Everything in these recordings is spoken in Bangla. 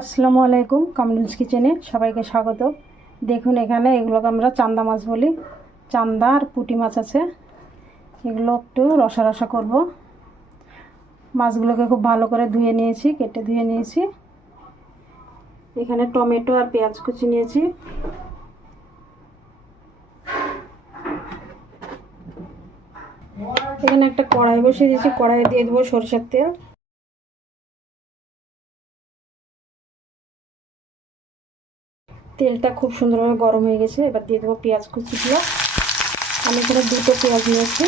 আসসালামু আলাইকুম কামরুলস কিচেনে সবাইকে স্বাগত। দেখুন এখানে এগুলোকে আমরা চান্দা মাছ বলি। চান্দা আর পুঁটি মাছ আছে। এগুলো একটু রসা রসা করব। মাছগুলোকে খুব ভালো করে ধুয়ে নিয়েছি, কেটে ধুয়ে নিয়েছি। এখানে টমেটো আর পেঁয়াজ কুচি নিয়েছি। এখানে একটা কড়াই বসিয়ে দিয়েছি। কড়াইয়ে দিয়ে দেবো সরষের তেল। তেলটা খুব সুন্দরভাবে গরম হয়ে গেছে। এবার দিয়ে দেবো পেঁয়াজ কুচিগুলো আমি এখানে দুটো পেঁয়াজ নিয়েছি।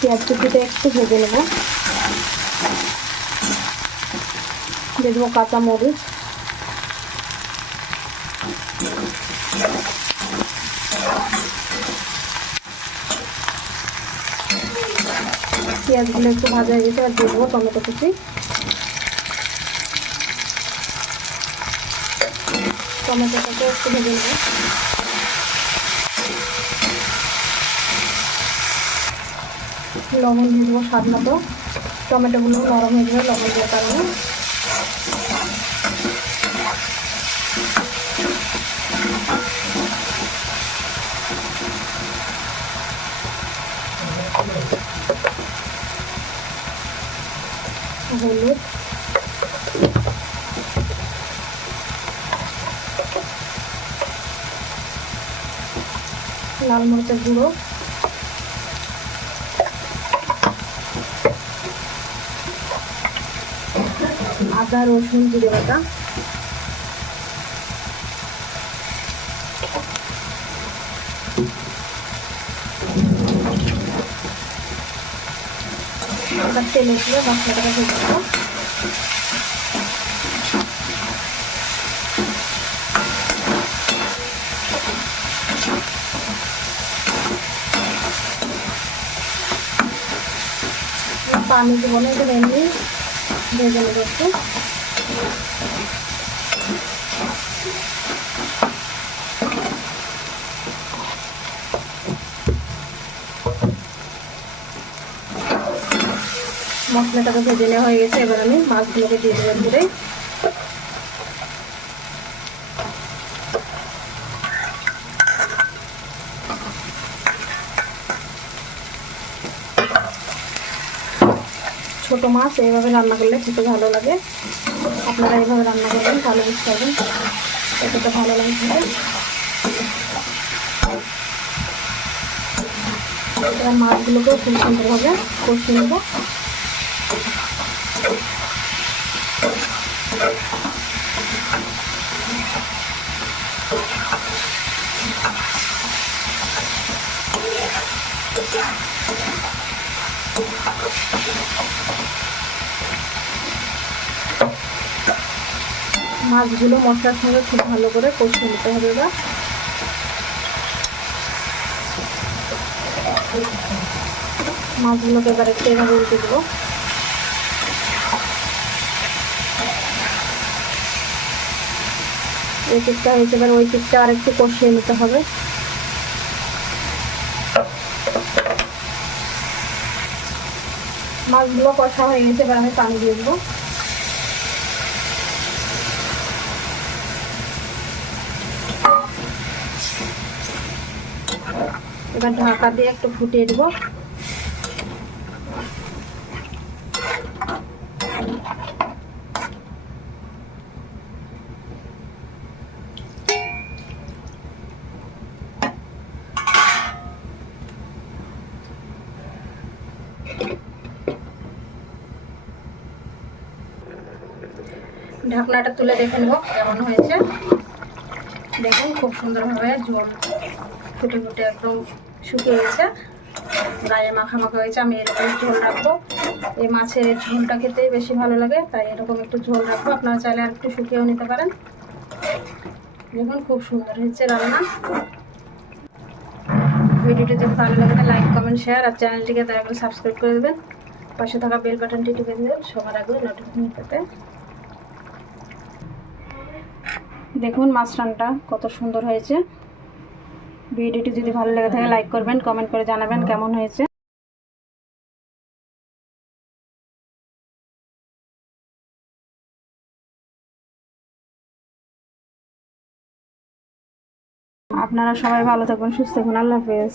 পেঁয়াজ কুচিটা একটু ভেজে নেব। দিয়ে দেবো কাঁচা মরিচ। পেঁয়াজগুলো একটু ভাজা হয়ে গেছে আর দিয়ে দেবো টমেটো কুচি। টমেটোটাকে একটু ভেজে নেব। লবণ দিয়ে দেবো স্বাদ মতো। টমেটোগুলো নরম হয়ে যাবে লবণ দেওয়ার কারণে। হলুদ। লাল মরিচের গুঁড়ো। আদা রসুন জিরে বাটা। এবার তেলে দিয়ে মশলাটাকে ভেজে নেব। পানি দেবো না এটা এমনি ভেজে নেব একটু। মশলাটাকে ভেজে নেওয়া হয়ে গেছে, এবার আমি মাছগুলোকে দিয়ে দেবো ধরে। ছোটো মাছ, এইভাবে রান্না করলে খেতে ভালো লাগে। আপনারা এইভাবে রান্না করবেন, ভালো বুঝতে পারবেন এতটা ভালো লাগে মাছগুলোকেও খুব সুন্দরভাবে কষিয়ে নেব। মাছগুলো মশলার সঙ্গে খুব ভালো করে কষিয়ে নিতে হবে এবার। মাছগুলোকে এবার একটু এভাবে উল্টে দেবো। এই পিঠটা হয়েছে, এবার ওই পিঠটা আর একটু কষিয়ে নিতে হবে। মাছগুলো কষা হয়ে গেছে, এবার আমি পানি দিয়ে দেবো। এবার ঢাকা দিয়ে একটু ফুটিয়ে দেবো। ঢাকনাটা তুলে দেখে নেব কেমন হয়েছে। দেখুন, খুব সুন্দরভাবে জল ফুটে ফুটে একদম শুকিয়ে গেছে। গায়ে মাখা মাখা হয়েছে, আমি এরকম ঝোল রাখব। এই মাছের ঝোলটা খেতেই বেশি ভালো লাগে, তাই এরকম একটু ঝোল রাখব। আপনারা চাইলে আর একটু শুকিয়েও নিতে পারেন। দেখুন, খুব সুন্দর হয়েছে রান্না। ভিডিওটি যদি ভালো লাগে লাইক, কমেন্ট শেয়ার আর চ্যানেলটিকে দয়া করে সাবস্ক্রাইব করে দেবেন। পাশে থাকা বেল বাটনটি টিপে দেবেন, সবার আগে নোটিফিকেশন পেতে। দেখুন, মাছ রানটা কত সুন্দর হয়েছে। ভিডিওটি যদি ভালো লেগে থাকে লাইক করবেন কমেন্ট করে জানাবেন কেমন হয়েছে। আপনারা সবাই ভালো থাকবেন, সুস্থ থাকুন আল্লাহ হাফেজ।